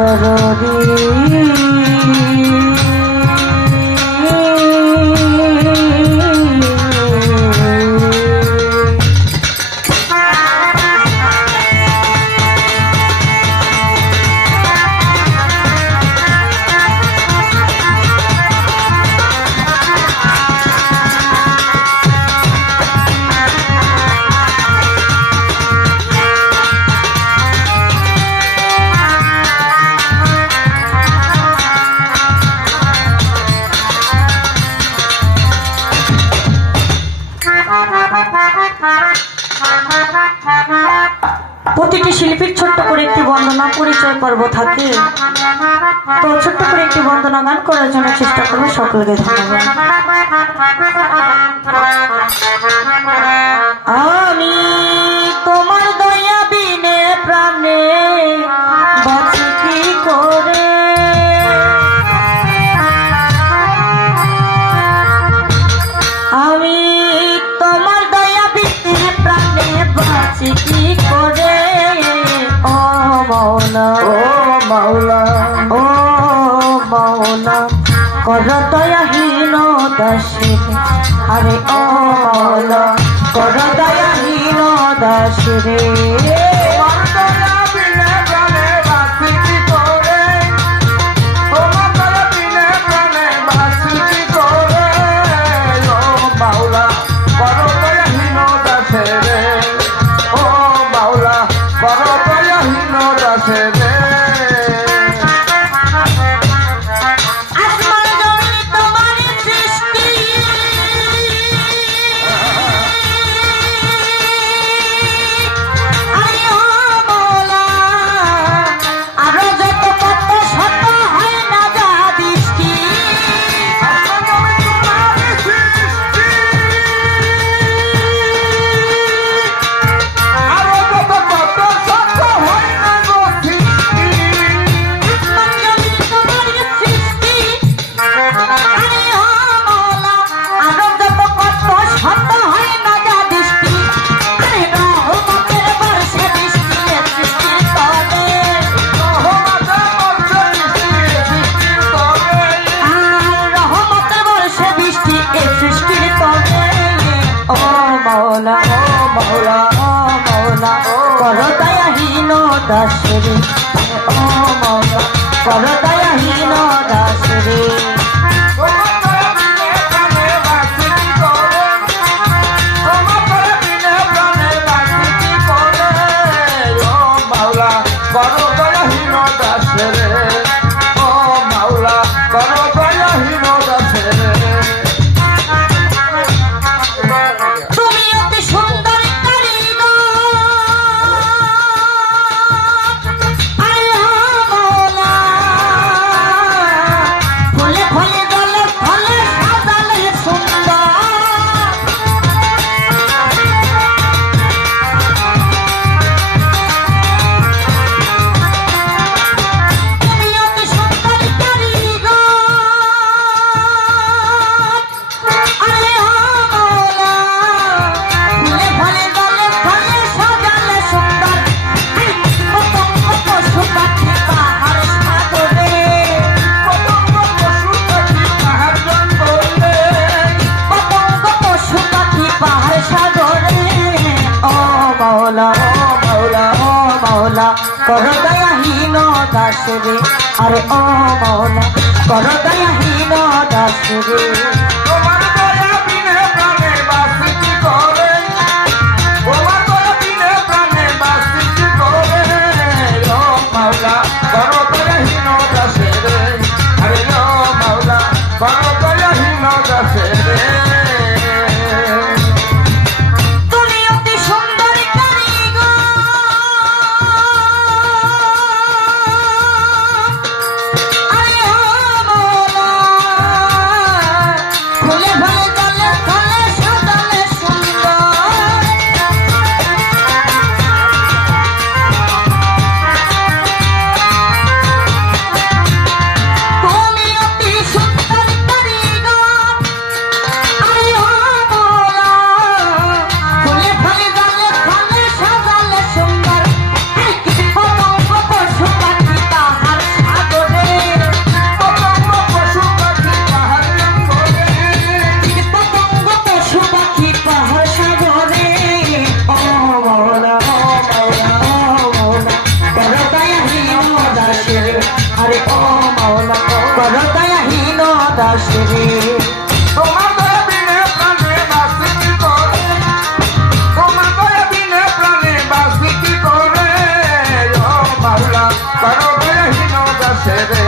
দরদি প্রতিটি শিল্পীর ছোট্ট করে একটি বন্দনা পরিচয় পর্ব থাকে। তো ছোট্ট করে একটি বন্দনা গান করার জন্য চেষ্টা করবো। সকলকে ধন্যবাদ। আমি তোমার দয়া বিনে প্রাণে বাঁচি কি করে, আমি তোমার দয়া বিনে প্রাণে বাঁচি কি করে। ও মাওলা, ও মাওলা, ও মাওলা, কর দয়াহীন দাসের, আরে ও মাওলা, কর দয়াহীন দাসের। দাসের, ও মাওলা, কর দয়াহীন দাসের। কর দয়াহীন দাসরে, আরে ও মাওলা, কর দয়াহীন দাসরে। তোমার দয়া বিনে প্রাণে বাঁচি কি করে, তোমার দয়া বিনে প্রাণে বাঁচি কি করে। ও মাওলা, কর দয়াহীন দাসরে, আরে ও মাওলা, কর দয়াহীন দাসরে। দাস রে তোমার দয়া বিনে প্রাণে বাঁচি কি করে তোমার দয়া বিনে প্রাণে বাঁচি কি করে ও মাওলা করো দয়াহীন দাস রে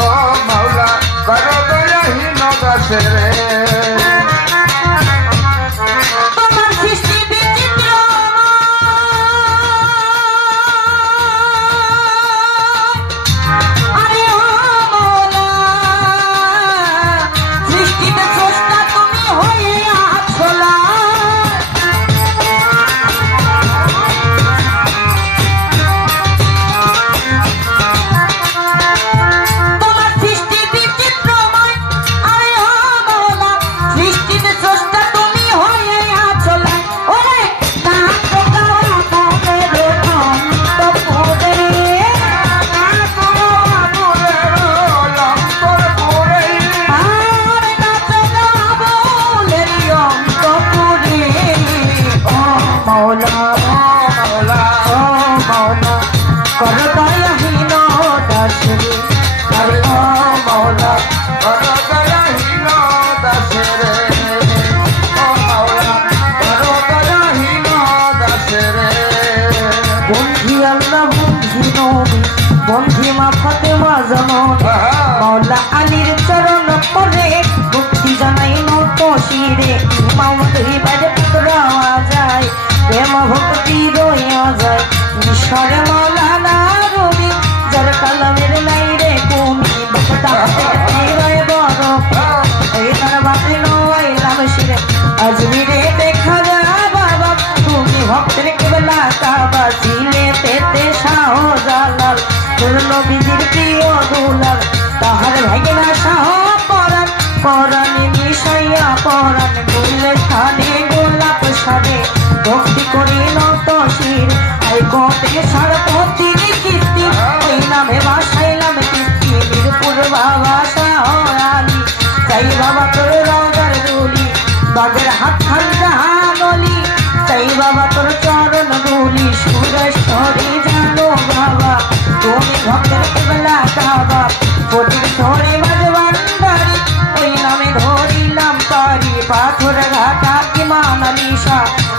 ও মাওলা করো দয়াহীন দাস রে বন্ধি মা ফাতেমা জামান মাওলা আলীর চরণ পরে ভক্তি জানাই নত শিরে মাওলার বাজে পুত্রাওয়া যায় প্রেম ভক্তি রইয়া যায় ঈশ্বরে মাওলানা রবি যার কালামের নাই রে কমি ভক্তা রয়ে বড় এই তার বাপে নইলাম শিরে আজমিরে দেখা যা বাবা তুমি ভক্তের কেবলা কাবা ছিলে তেতে শাহ জালাল নবীজির প্রিয় দুলাল তাহার ভাগিনা শাহ পরাণ পরাণে মিশাইয়া পরাণ গুলে স্থানে গোলাপ সারে ভক্তি করি নত শির আই কোটে সারপতির কীর্তি ওই নামে বাসাইলাম কীর্তি মিরপুর বাবা শাহ আলী চাই বাবা তোর রওজার দুলি বাগের হাত খান জাহানলি চাই বাবা তোর চরণ দুলি সুরেশ্বরী জানো বাবা তুমি ভক্তের কেবলা কাবা ফটির ধরে বাজবান্ডারি ওই নামে ধরিলাম পারি পাথর ঘাটা কি মানালিশা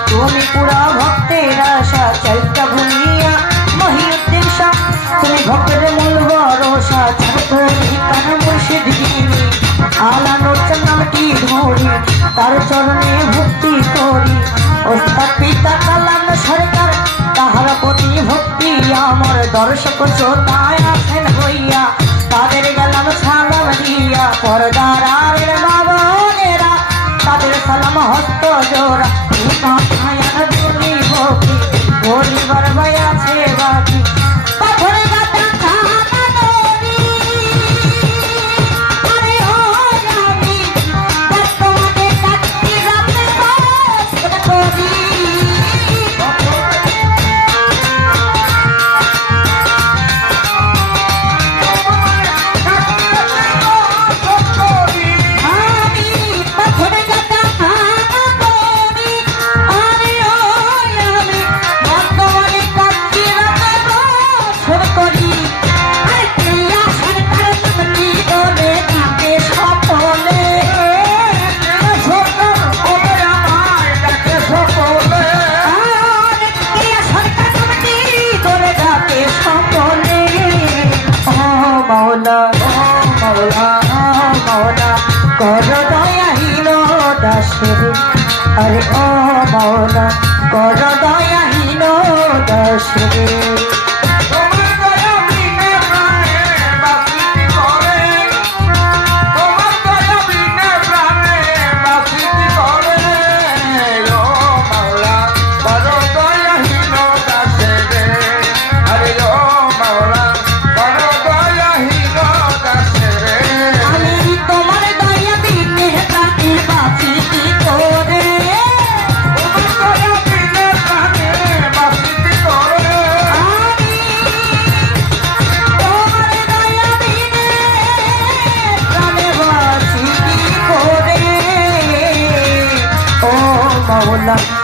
তুমি পুরা ভক্তের আশা চলতা ভুলিয়া মহিউদ্দিন শাহ তুমি ভক্তের মূল ভরসা ছাত্রী কান মুর্শিদ গিনি আলা নোচন নামটি ধরি তার চরণে ভক্তি করি ওস্তাদ পিতা কালাম সরকার তাহার প্রতি ভক্তি আমার দর্শক শ্রোতায় আছেন হইয়া তাদের গেলাম সালাম দিয়া পরদারের বাবনেরা তাদের সালাম হস্ত জোড়া বলি ভক্তি বলিবার ভাই আছে বাকি পাথরে গাতা খানা নদী আরে ও আমি বর্তমানে কাটতি রাতে বাস করি কর দয়াহীন দাস রে আরে ও মাওলা কর দয়াহীন দাস রে মাওলা